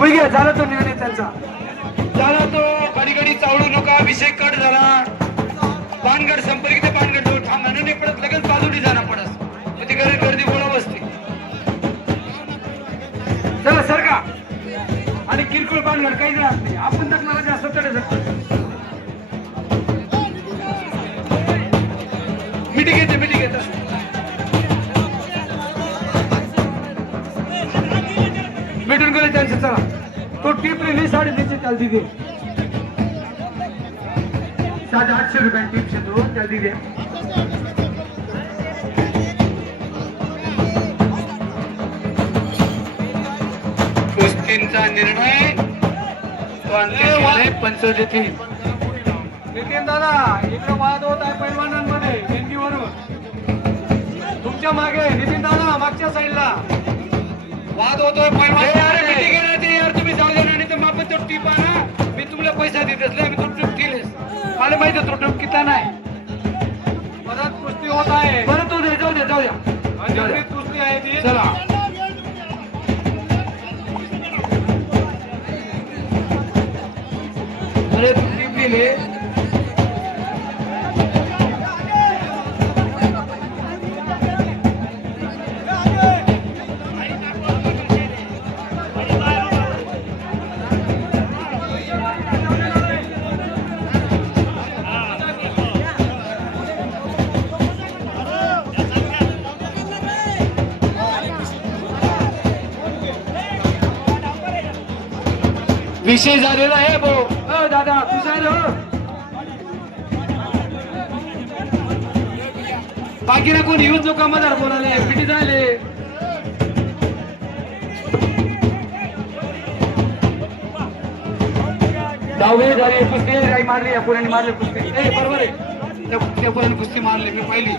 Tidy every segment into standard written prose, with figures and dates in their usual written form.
उगे झाला तो निर्णय त्यांचा. झाला तो घडी चावडू नका. विषय कट झाला. पानगड संपर्क ते पानगड जवळ थांबा नाही पडत लगेच बाजूनी जाणं पडत मग ती गर्दी गोळा बसते. चला सर का आणि किरकोळ पानगड काही राहत नाही. आपण तर मला जास्त तडे जातो. मिटिंग येते मिटून गेले त्यांचे. चला तो टिप लिहिली 350 चालती दे. 700-800 रुपये टिप तो चालती दे. कुस्तींचा निर्णय तो अंतिम पंच देतील. नितीन दादा इकडे वाद होत आहे पैलवानांमध्ये मेंदीवरून. तुमच्या मागे नितीन दादा मागच्या साईडला वाद होतोय पैलवान. यार तुम्ही जाऊ दे ना तर मग तो टीप ना मी तुम्हाला पैसा देत असले मी तो टीप केलेस. मला माहिती तो टीप किती नाही. परत कुस्ती होत आहे. परत तो जाऊ द्या. कुस्ती आहे ती. चला अरे तू टीप लिहिले. विषय झालेला आहे भाऊ. दादा तुझा बाकी ना कोण येऊन जो कामदार बोलाले पिटी झाले. दहावी झाली कुस्ती काही मारली या पुराणी मारली कुस्ती. बरोबर आहे. त्या पर्यंत कुस्ती मारली मी पाहिली.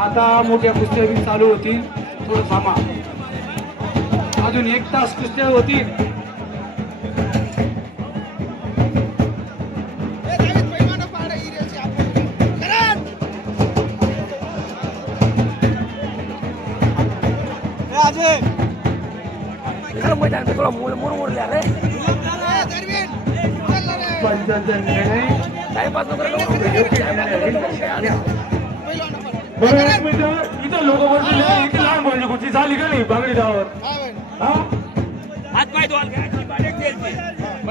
आता मोठ्या कुस्त्या बी चालू होती. थोडं थांबा. अजून 1 तास कुस्त्या होती. इथं लोक बसले इथे लहान बोलली कुठची झाली का नाही बांगडी जावर.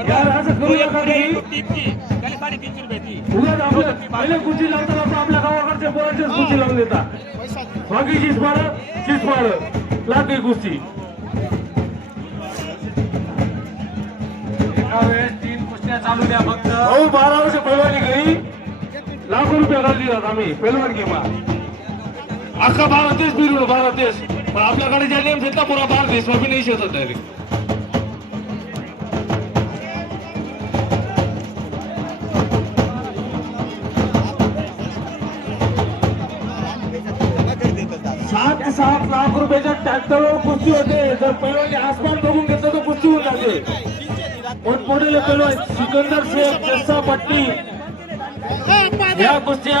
यार असं करू नका पहिले कुस्ती लावता लावता आपल्या गावाकडच्या पोरांच्याच कुस्ती लावून देतात. बाकी शीस मार लागते कुस्ती. एका वेळेस 3 कुस्त्या चालू द्या फक्त. 12 वर्ष पैलवानी घरी लाखो रुपये घालली जात आम्ही पैलवान गेमा. अख्खा भारत देश फिरून भारत देश. पण आपल्याकडे ज्या नेम घेतला पुरा भारत देश बी नाही शेतात डायरेक्ट. $7 लाख रुपयाच्या ट्रॅक्टरवर कुस्ती होते. जर पैलवानी आसमान बघून घेतलं तर कुस्ती होऊन जाते. मोठमोठे पैलवान सिकंदर शेख जस्सा पट्टी या कुस्त्या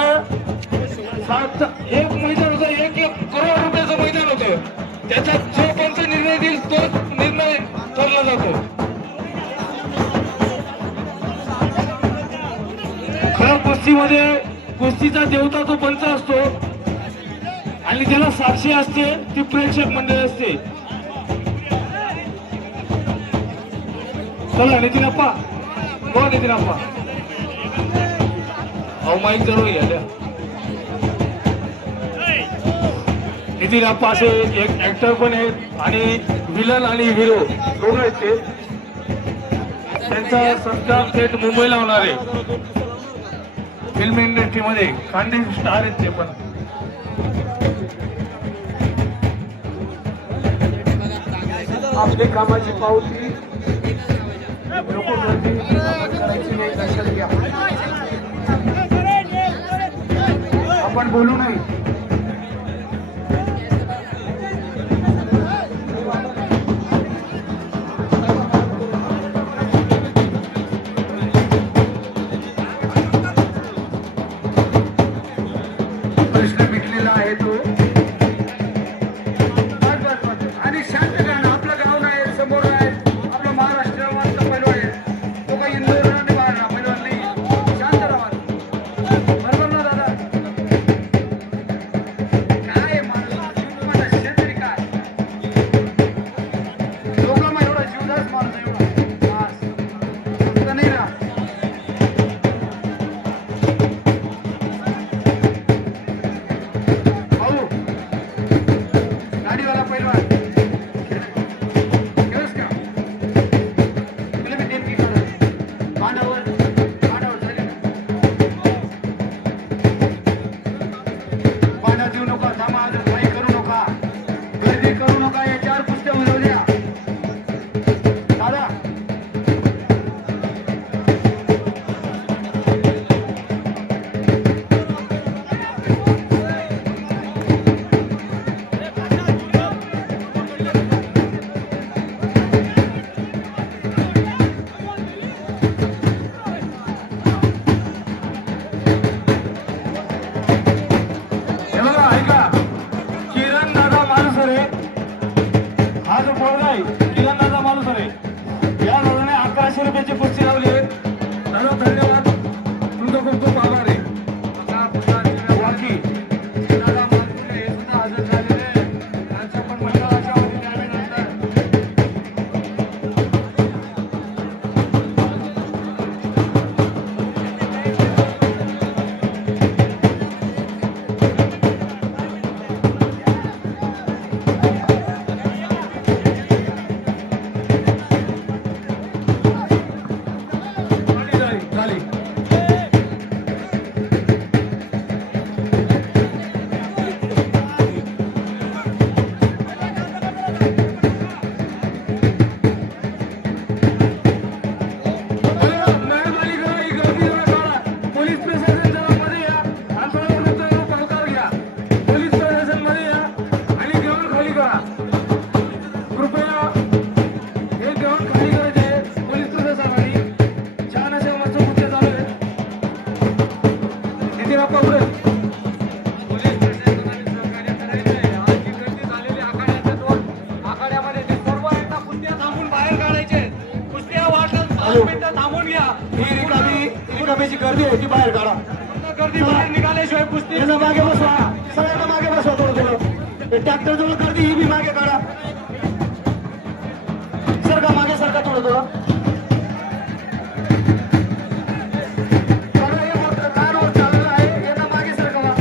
एक मैदान होतं. 1 करोड रुपयाचं मैदान होतं. त्याच्यात जो पंच निर्णय देईल तो निर्णय ठरला जातो. खरं कुस्तीमध्ये कुस्तीचा देवता तो पंच असतो आणि ज्याला साक्षी असते ती प्रेक्षक मंडळी असते. चला नितीन अप्पा हो नितीन अप्पा अहो माईक जरूर या. नितीन अप्पा असे एक ऍक्टर पण आहेत आणि विलन आणि हिरो दोघं आहेत ते. त्यांचा सत्कार थेट मुंबईला होणार आहे. फिल्म इंडस्ट्रीमध्ये खांडे स्टार आहेत ते पण. आपली कामाची पावती लोक करायची नाही लक्षात घ्या. आपण बोलू नाही. प्रश्न मिटलेला आहे तो. नाही तिघांनाचा माणूस आहे. या दादाने 1100 रुपयाची कुस्ती लावली आहे. दादा धन्यवाद, तुमचं खूप खूप आभार आहे. बाकी दादा मानकुले हे सुद्धा हजर झालेले आहे. त्यांच्या पण मंडळाच्या वतीने अभिनंदन. झाली. मेहरबानी करा, ही गर्दी जरा काढा. पोलीस प्रशासन जरा मध्ये या. आंदोलनानंतर पवकार घ्या. पोलीस प्रशासन मध्ये या आणि ग्राउंड खाली करा. कृपया हे ग्राउंड खाली करायचे. पोलीस प्रशासनाने छान अशा मस्त मुद्दे चालू आहेत. नितीन अप्पा पुढे. पोलीस प्रशासनाने सहकार्य करायचंय. आज जी गर्दी झालेली आखाड्याच्या दोन आखाड्यामध्ये ते सर्व एकदा कुस्त्या थांबून बाहेर काढायचे. कुस्त्या वाटत 5 मिनिटं थांबून घ्या. ही रिकामीची गर्दी आहे ती बाहेर काढा. गर्दी बाहेर निघाल्याशिवाय कुस्ती यांना मागे बसवा, सगळ्यांना मागे बसवा थोडं थोडं. ट्रॅक्टर जवळ गर्दी ही बी मागे काढा. सरका मागे, सरका थोडं थोडं. बघा, हे मोठं कारवर चाललेलं आहे. यांना मागे सरकवा.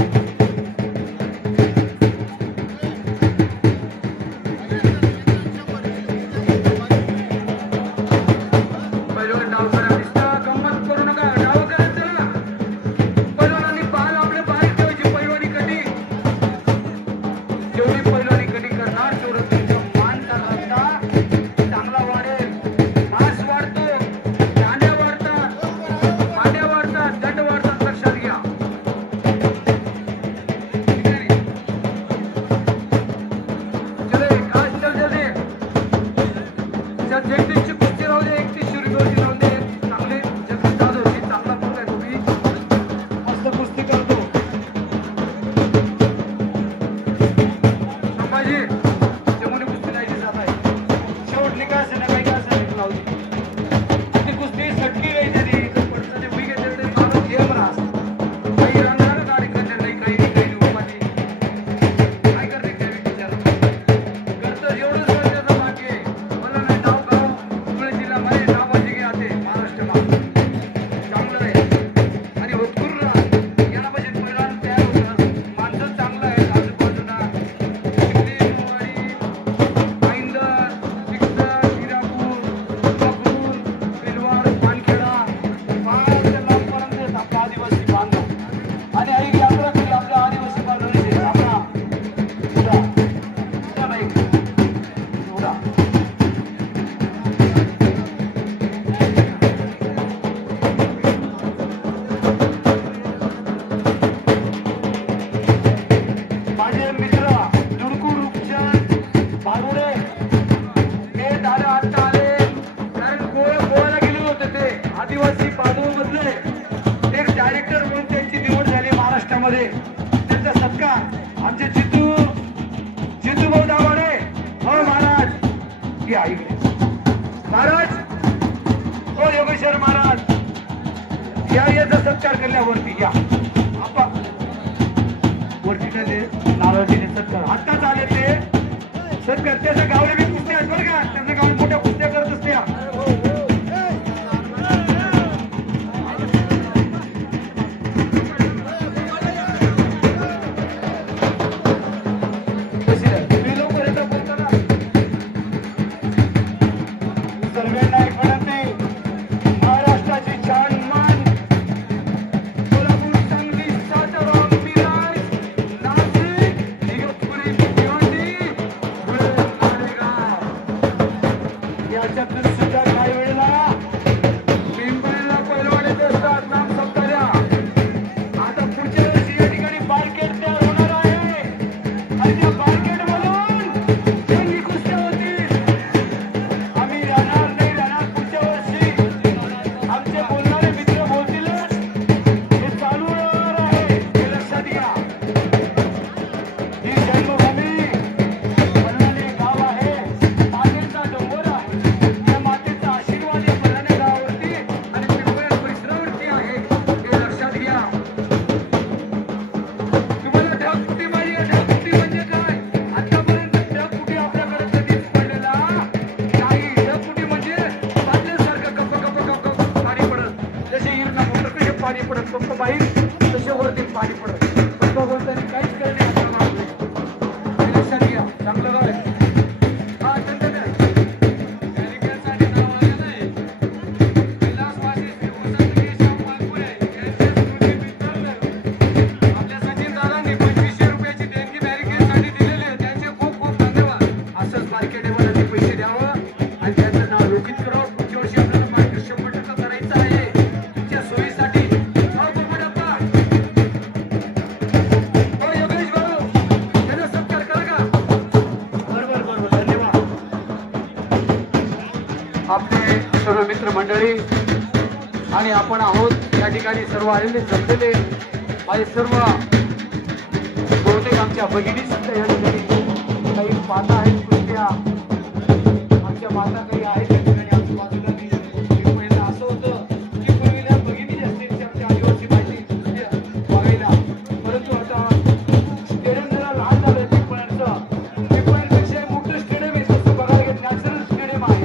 पहिलवान डाव करा. नुसतं गंमत करू नका. डाव करायचं ना. पहिलवानांनी पाल आपले बाहेर ठेवायची. पहिलवानी कधी जेवढी पहिलवानी कधी करणार तेवढं तुमचं मान चालवता चांगला वाढेल. मांस वाढतो, कांड्या वाढतात, मांड्या वाढतात, दंड वाढतात. लक्षात घ्या. चले खास चल जल्दी. जगदीशची कुस्ती राहू दे. 31 रुपयाची राहू दे. चांगली जगदीश जाधवची चांगला मुलगा आहे. तुम्ही मस्त कुस्ती करतो. संभाजी जमुनी कुस्ती नाही जात आहे. शेवट निकाल संध्याकाळी काय असेल लावली. ती कुस्ती सटकी नाही तरी पडतं ते उई घेतले तरी माणूस घे म्हणा. काही राहणार गाडी करणार नाही. काही उपाधी काय करते काय विचार करतं. एवढंच करण्याचं बाकी आहे. मला नाही नाव गाव पुणे जिल्हा मध्ये नावाची घे आते महाराष्ट्रमा चांगलं आहे. आणि होतकरू राहा. याला पाहिजे परिणाम तयार होतं. माणसं चांगलं आहे. आजूबाजूला शिंदे, मुवाडी, आईंदर, चिकसर, हिरापूर, बकरूर, पेलवाड, पानखेडा फार ते लांबपर्यंत आहेत आपले आदिवासी बांधव. आणि आई यात्रा केली आपल्या आदिवासी बांधवांची. आपला उडा उडा बाई उडा. माझे मित्र दुडकू रूपचंद बागुडे हे दादा आता आले. कारण गोव्याला गेले होते ते आदिवासी बांधवांमधले एक डायरेक्टर म्हणून त्यांची निवड झाली महाराष्ट्रामध्ये. त्यांचा सत्कार आमचे जितूभाऊ दाभाडे. हो महाराज या इकडे. महाराज हो योगेश्वर महाराज याचा सत्कार केल्यावरती या. आपा वरती काय ते नारळाचे सत्कार आत्ताच आले ते सत्कार. त्याच्या गावले बी कुस्त्या आहेत बरं का. त्याच्या गावात मोठ्या कुस्त्या करत असत्या. तुम्ही लवकर येता बोलताना. सर्वांना एक विनंती. महाराष्ट्राची छान मान कोल्हापूर, सांगली, सातारा, मिराज, नाशिक, इगतपुरी, भिवंडी, धुळे, मालेगाव याच्यातून सुद्धा काही वेळेला पिंपरीला पैलवान येत असतात. नाम सप्ताह आता पुढच्या वर्षी या ठिकाणी मार्केट तयार होणार आहे. आणि त्या मार्केटमधून जंगी कुस्त्या होतील. आम्ही राहणार नाही राहणार पुढच्या वर्षी. आमचे बोलणारे मित्र बोलतीलच. हे चालू राहणार आहे. हे लक्षात घ्या. ही जन्मभूमी मल्हारी गाव आहे. मागेचा मित्रमंडळी आणि आपण आहोत या ठिकाणी सर्व आलेले जमलेले माझे सर्व बहुतेक आमच्या भगिनी सुद्धा या ठिकाणी काही माता आहेत कुस्त्या आमच्या माता काही आहेत या ठिकाणी आमच्या बाजूला मी पहिलं असं होतं की पूर्वीला भगिनी असतील आमच्या आदिवासी माहिती कुस्त्या बघायला परंतु आता स्टेडियम जरा लहान झालं पिंपळांपेक्षा मोठं स्टेडियम आहे तसं बघायला गेलं नॅचरल स्टेडियम आहे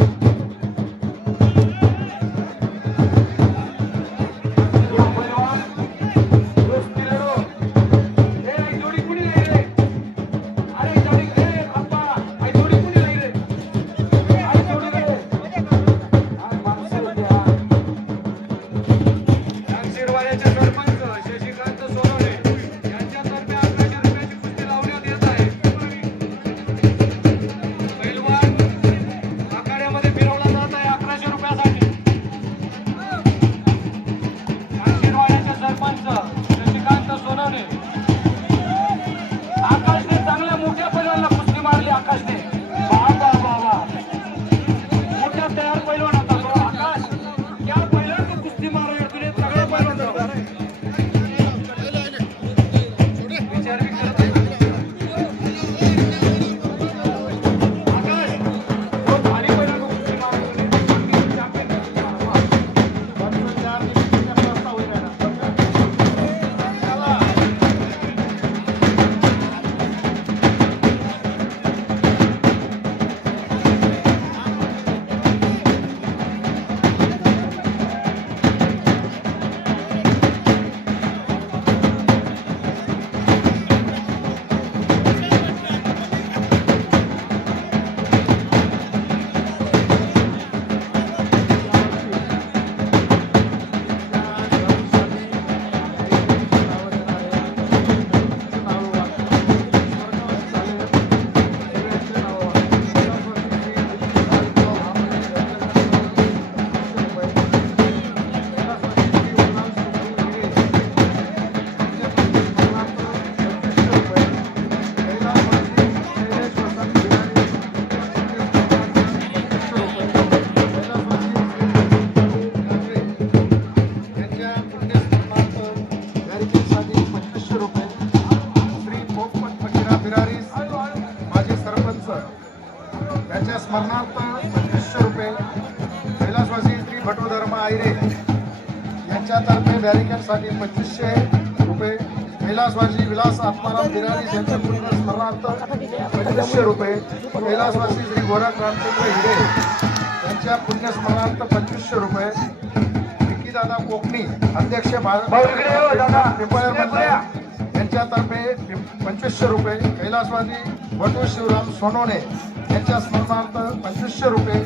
स्मरणार्थ 2500 रुपये कैलासवासी श्री भटूधर्म आयरे यांच्यातर्फे बॅरिकेडसाठी 2500 रुपये कैलासवासी विलास आत्माराम बिरारी यांच्या पुण्य स्मरणार्थ 2500 रुपये कैलासवासी श्री गोरख रामचंद्र हिरे यांच्या पुण्य स्मरणार्थ 2500 रुपये विकीदादा कोकणी अध्यक्ष यांच्यातर्फे 2500 रुपये कैलासवासी भटू शिवराम सोनवणे यांच्या स्मरणार्थ 2500 रुपये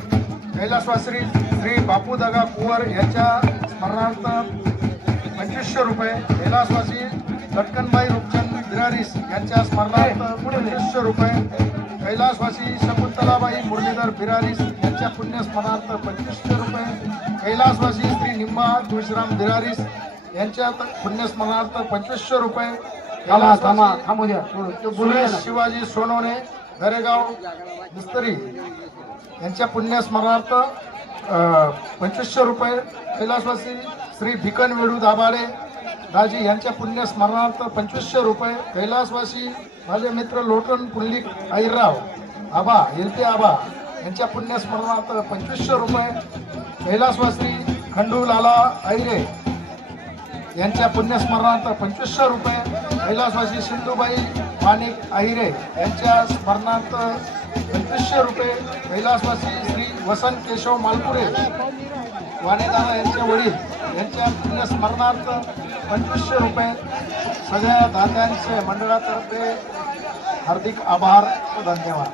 कैलासवासी श्री बापू दगा कुंवर यांच्या स्मरणार्थ 2500 रुपये कैलासवासी लटकनबाई रूपचंद बिरारीस यांच्या स्मरणार्थ 2500 रुपये कैलासवासी शकुंतलाबाई मुरलीधर बिरारीस यांच्या पुण्यस्मरणार्थ 2500 रुपये कैलासवासी श्री निम्मा तुळशीराम बिरारीस यांच्या पुण्यस्मरणार्थ 2500 रुपये शिवाजी सोनवणे दरेगाव मिस्त्री यांच्या पुण्यस्मरणार्थ 2500 रुपये कैलासवासी श्री भिकन वेडू दाभाडे दाजी यांच्या पुण्यस्मरणार्थ 2500 रुपये कैलासवासी माझे मित्र लोटन पुल्लिक आईराव आबा हिरते आबा यांच्या पुण्यस्मरणार्थ 2500 रुपये कैलासवासी खंडूलाला आईरे यांच्या पुण्यस्मरणार्थ 2500 रुपये कैलासवासी सिंधुबाई माणिक आहिरे यांच्या स्मरणार्थ 2500 रुपये कैलासवासी श्री वसंत केशव मालपुरे वाणेदादा यांचे वडील यांच्या पुण्यस्मरणार्थ 2500 रुपये सगळ्या दात्यांचे मंडळातर्फे हार्दिक आभार व धन्यवाद.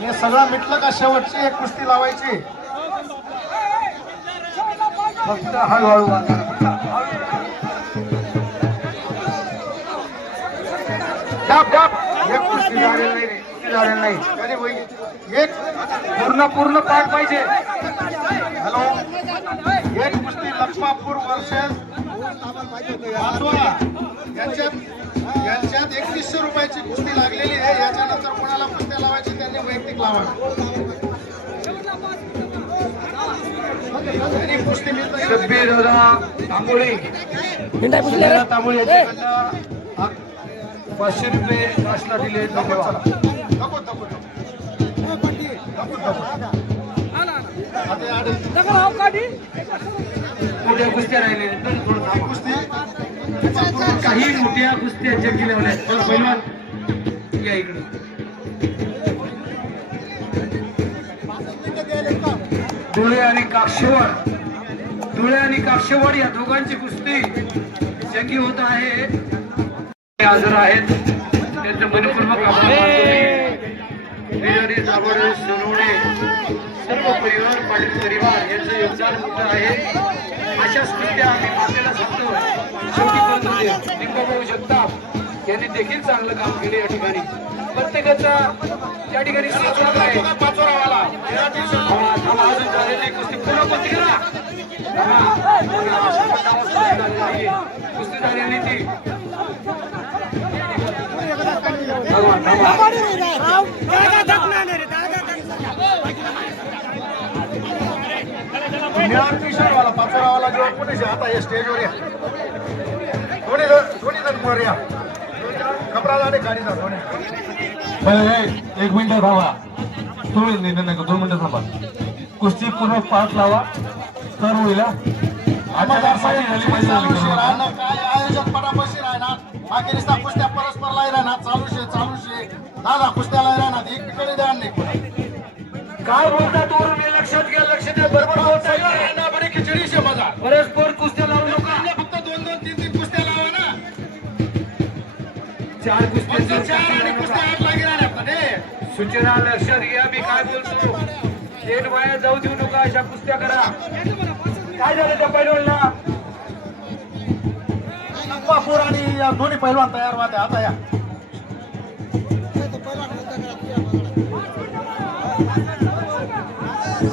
हे सगळं मिटलं का शेवटची एक कुस्ती लावायची फक्त हळूहळू एक कुस्ती झालेलं नाही एक पूर्ण पाठ पाहिजे. हॅलो एक कुस्ती लक्ष्मापूर वर्सेस यांच्यात 3100 रुपयाची कुस्ती लागलेली आहे. याच्यानंतर कोणाला कुस्त्या लावायची त्यांनी वैयक्तिक लावा. आणि कुस्ती मिळत नाही. शब्बीर दादा तांबोळी सुनील तांबोळी यांच्याकडनं 500 रुपये काशला दिले. धन्यवाद. नको, नको, नको. नको, नको. आता या आडे. मोठ्या कुस्त्या राहिलेल्या आहेत. तर थोडं थांबा. कुस्ती काही मोठ्या कुस्त्या जंगी लावल्या आहेत. चला पहिलवान या इकडे. धुळे आणि काक्षेवाड, धुळे आणि काक्षेवाड या दोघांची कुस्ती जंगी होत आहे. ते हजर आहेत. त्यांचं मनपूर्वक आभार मानतो. बिरारी दाभाडे सोनवणे सर्व परिवार पाटील परिवार यांचं योगदान मोठं आहे. अशाच कुस्त्या आम्ही मातेला सांगतो. शेवटी करतो लिंबाभाऊ जगताप यांनी देखील चांगलं काम केले या ठिकाणी. प्रत्येकाचा या ठिकाणी सहभाग आहे. पाचोरावाला अजून झालेली कुस्ती पुन्हा कुस्ती करा. कुस्ती झालेली ती वाला पाचोरावाला जो पुणे आता हे स्टेजवर या. दोन्ही जण वर या. कपडा झाले गाडी जा दोन्ही. एक मिनिट थांबा. तुम्ही निर्णय नका 2 मिनिटं थांबा. कुस्ती पूर्ण पाठ लावा तर होईल. आमदार साहेब काय आयोजक पटापशी राहणार. बाकी नुसता कुस्त्या परस्पर लाई राहणार. चालूशे दादा कुस्त्याला राहणार. एक तिकडे द्या नाही कोणा. काय बोलतात वरून हे लक्षात घ्या. लक्ष द्या. बरोबर बोलता बरे खिचडी शे माझा. परस्पर कुस्त्या लावू नका. फक्त 2-2, 3-3 कुस्त्या लावा ना. 4 कुस्त्या चार आणि कुस्त्या 8 लागी राहणार. सूचना लक्षात घ्या. मी काय बोलतो थेट वाया जाऊ देऊ नका. अशा कुस्त्या करा. काय झालं त्या पैलवानला? पोर आणि या दोन्ही पैलवान तयार व्हा. आता या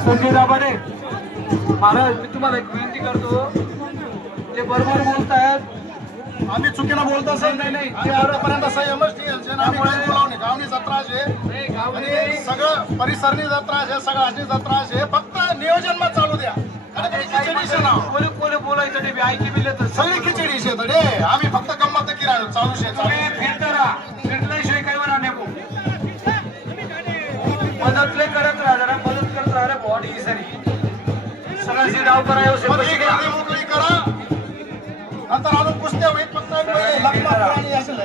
संजय दाभाडे महाराज मी तुम्हाला एक विनंती करतो. ते बरोबर बोलतायत. आम्ही चुकीला बोलतो सर. नाही. आणि आतापर्यंत संयमच ठेल. आम्ही काही बोलावणे गावनी जत्रा आहे आणि सगळं परिसरनी जत्रा आहे. सगळ्यांनी जत्रा आहे. फक्त नियोजन मग चालू द्या. खिचडी नाव कोणी बोलायचं नाही. मी ऐकी बिले तर सगळी खिचडी शे रे. आम्ही फक्त गंमत की राहतो. चालू शे तुम्ही फिरता राहा. फिरल्याशिवाय काही म्हणा नको. मदत लय करत राहा. जरा मदत करत राहा रे बॉडी सरी सगळ्याची डाव करायला मोकळी करा. नंतर अजून कुस्त्या होईल. फक्त लग्न आणि असेल.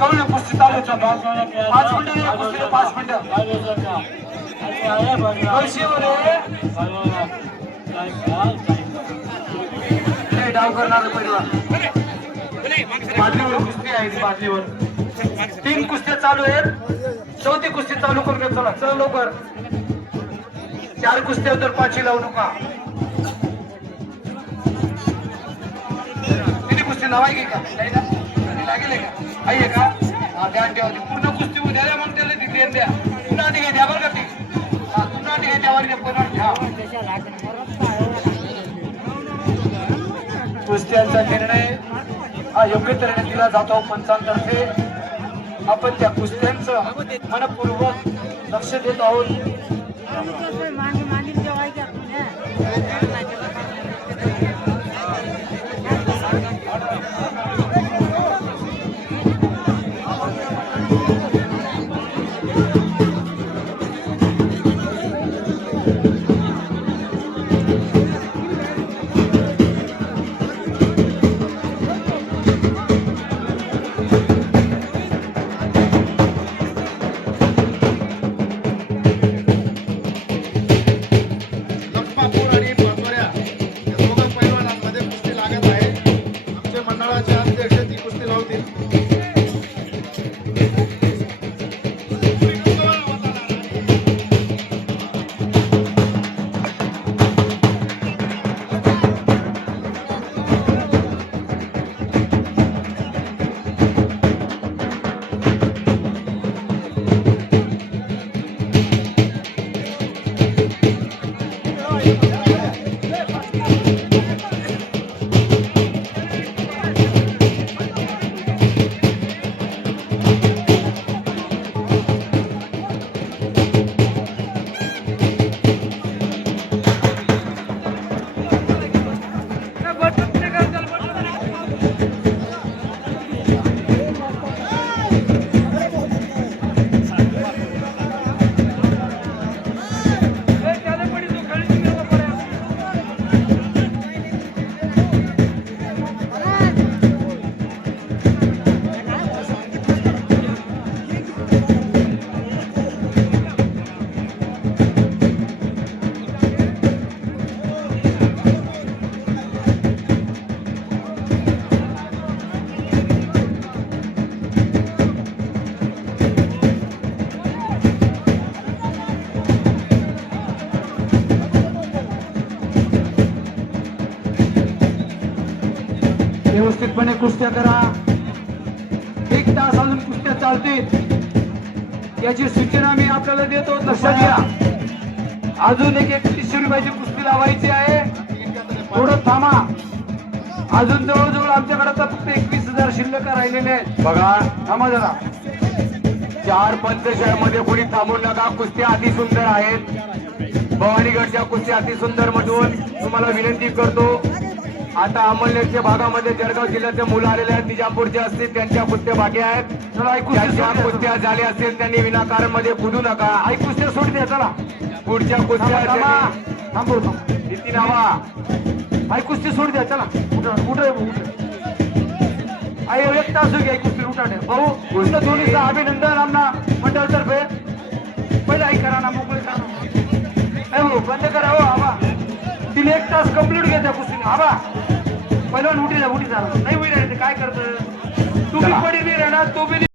करू कुस्ती चालू आहे. 5 मिनिटं या कुस्तीला. 5 मिनिटं डाव करणार पहिलवान. बादलीवर कुस्ती आहे. बादलीवर 3 कुस्त्या चालू आहेत. 4थी कुस्ती चालू करून चला. चला लवकर. 4 कुस्त्या तर 5 लावू नका. किती कुस्ती लावायची का? नाही ना. लागेल का? आहे का? ध्यान ठेवा. पूर्ण कुस्ती उद्या द्या. मग त्याला तिथे द्या. पुन्हा ठीक द्या बरं का ती. पुन्हा ठीक त्यावर पुन्हा ठेवा. कुस्त्यांचा निर्णय हा योग्य तऱ्हेने दिला जातो पंचांतर्फे. आपण त्या कुस्त्यांचं मनपूर्वक लक्ष देत आहोत. लप्पापूर आणि पाचोऱ्या या दोघं पैलवानांमध्ये कुस्ती लागत आहे. आमचे मंडळाचे अध्यक्ष निश्चितपणे कुस्त्या करा. 1 तास अजून कुस्त्या चालतील याची सूचना मी आपल्याला देतो. लक्षात घ्या. अजून एक 3100 रुपयाची कुस्ती लावायची आहे. थोडं थांबा. अजून जवळजवळ आमच्याकडे तर फक्त 21,000 शिल्लक राहिलेले आहेत. बघा थांबा जरा. 4 पंचशय मध्ये कोणी थांबू नका. कुस्त्या अति सुंदर आहेत. भवानीगडच्या कुस्त्या अति सुंदर मधून तुम्हाला विनंती करतो. आता अमलनेरच्या भागामध्ये जळगाव जिल्ह्याचे मुलं आलेले आहेत. निजामपूरचे असतील त्यांच्या कुस्त्या बाकी आहेत. चला ऐकू ज्यांच्या कुस्त्या झाल्या असतील त्यांनी विनाकारण मध्ये कुदू नका. ऐकू कुस्त्या सोड द्या. चला पुढच्या कुस्त्या थांबू. किती नावा आई कुस्ती सोड द्या. चला उठ आई 1 तास होईल. कुस्ती उठाडे भाऊ. कुस्त्या दोन्हीचं अभिनंदन आमना मंडळतर्फे. पहिले आई करा ना. मोकळे करा. भाऊ बंद करा. हो आबा 1 तास कंप्लीट घ्या त्या कुस्तीने. आबा पहिला उठी जा. नाही होईल काय करत तुम्ही पडी नाही राहणार तो बी